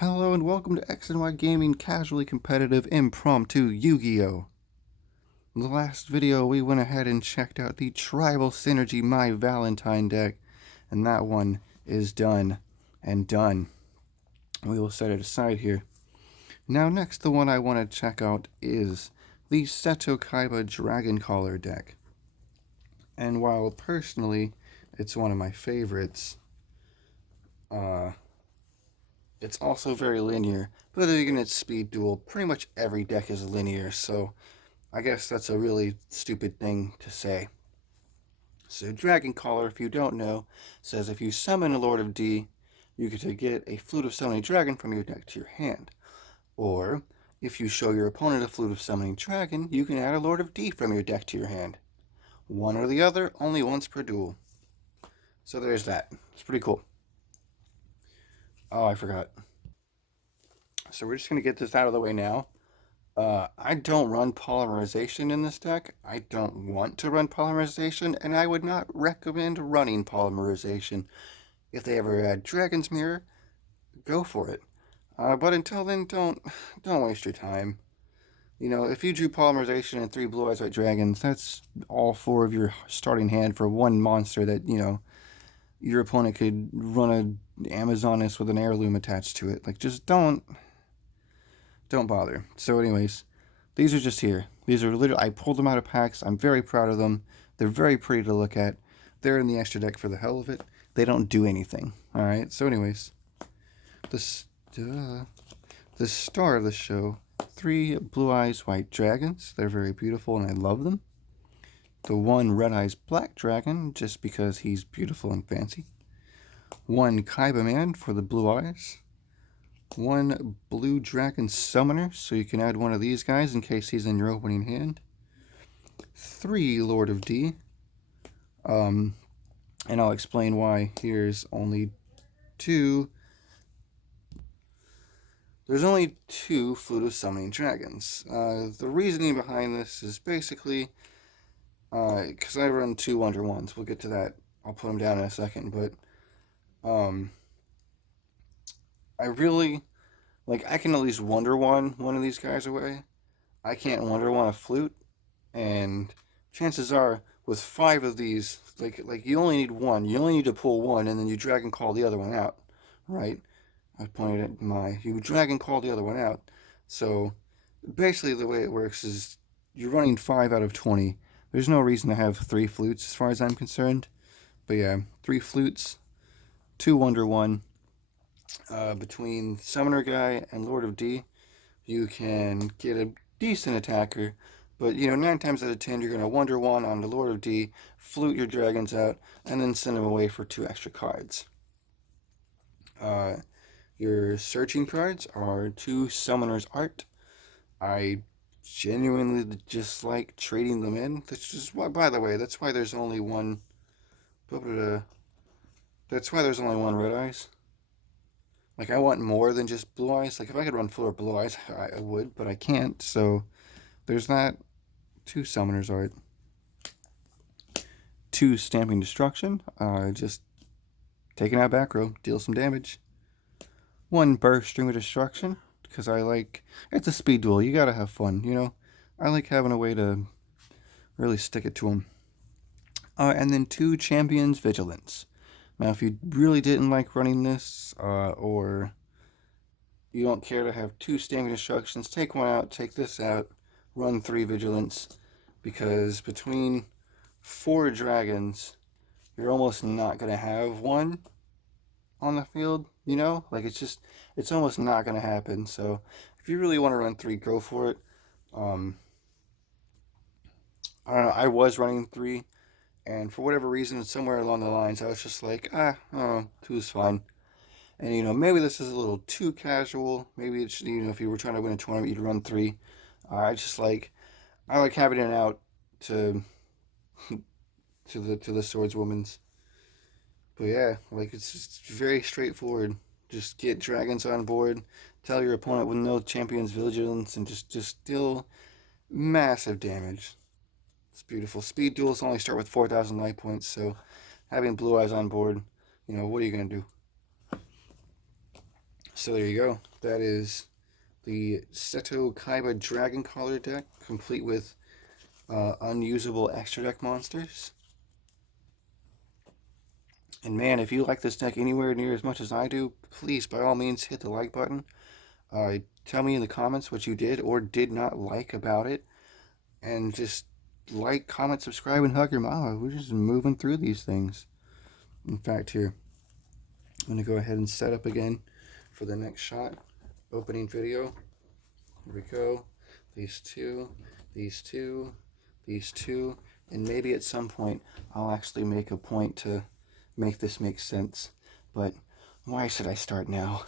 Hello and welcome to X and Y Gaming Casually Competitive Impromptu Yu-Gi-Oh! In the last video we went ahead and checked out the Tribal Synergy My Valentine deck, and that one is done and done. We will set it aside here. Now next, the one I want to check out is the Seto Kaiba Dragon Caller deck. And while personally it's one of my favorites, it's also very linear, but other than its speed duel, pretty much every deck is linear, so I guess that's a really stupid thing to say. So Dragon Caller, if you don't know, says if you summon a Lord of D, you get to get a Flute of Summoning Dragon from your deck to your hand. Or, if you show your opponent a Flute of Summoning Dragon, you can add a Lord of D from your deck to your hand. One or the other, only once per duel. So there's that. It's pretty cool. Oh, I forgot. So we're just going to get this out of the way now. I don't run polymerization in this deck. I don't want to run polymerization, and I would not recommend running polymerization. If they ever add Dragon's Mirror, go for it. But until then, don't waste your time. You know, if you drew polymerization and 3 Blue Eyes White Dragons, that's all 4 of your starting hand for one monster that, you know, your opponent could run an Amazoness with an heirloom attached to it. Like, just don't bother. So anyways, these are just here. These are literally, I pulled them out of packs. I'm very proud of them. They're very pretty to look at. They're in the extra deck for the hell of it. They don't do anything. Alright, so anyways, the star of the show, 3 Blue Eyes White Dragons. They're very beautiful and I love them. The 1 Red Eyes Black Dragon, just because he's beautiful and fancy. 1 Kaiba Man for the blue eyes. 1 Blue Dragon Summoner, so you can add one of these guys in case he's in your opening hand. 3 Lord of D. And I'll explain why. Here's only 2. There's only 2 Flute of Summoning Dragons. The reasoning behind this is basically because I run 2 Wonder Ones. We'll get to that. I'll put them down in a second, but I really, like, I can at least Wonder one of these guys away. I can't Wonder one a Flute, and chances are, with 5 of these, like you only need 1. You only need to pull 1, and then you Dragon Call the other one out, right? I pointed at you Dragon Call the other one out. So, basically the way it works is, you're running 5 out of 20. There's no reason to have 3 Flutes, as far as I'm concerned. But yeah, 3 Flutes, 2 Wonder 1. Between Summoner Guy and Lord of D, you can get a decent attacker, but you know, 9 times out of 10 you're going to Wonder 1 on the Lord of D, flute your dragons out, and then send them away for 2 extra cards. Your searching cards are 2 Summoner's Art. I genuinely just like trading them in. That's just why, by the way, that's why there's only one. That's why there's only 1 Red Eyes. Like, I want more than just Blue Eyes. Like, if I could run full Blue Eyes, I would, but I can't. So, there's that. 2 Summoner's Art. 2 Stamping Destruction. Just taking out back row, deal some damage. 1 Burst Stream of Destruction, because I like, it's a speed duel. You gotta have fun, you know? I like having a way to really stick it to them. And then 2 Champions Vigilance. Now, if you really didn't like running this, or you don't care to have 2 Stamping Destructions, take 1 out, take this out, run 3 Vigilance, because between 4 dragons, you're almost not going to have 1 on the field, you know? Like, it's almost not going to happen, so if you really want to run 3, go for it. I don't know, I was running 3, and for whatever reason, somewhere along the lines, I was just like, 2 is fine. And, you know, maybe this is a little too casual. Maybe it's, you know, if you were trying to win a tournament, you'd run 3. I like having it out to the swordswoman's. But yeah, like, it's just very straightforward. Just get dragons on board, tell your opponent with no Champion's Vigilance, and just deal massive damage. It's beautiful. Speed duels only start with 4,000 life points, so having Blue Eyes on board, you know, what are you going to do? So there you go. That is the Seto Kaiba Dragon Collar deck, complete with unusable extra deck monsters. And man, if you like this deck anywhere near as much as I do, please, by all means, hit the like button. Tell me in the comments what you did or did not like about it. And just like, comment, subscribe, and hug your mama. We're just moving through these things. In fact, here, I'm going to go ahead and set up again for the next shot. Opening video. Here we go. These two, these two, these two. And maybe at some point, I'll actually make a point to make this make sense. But why should I start now?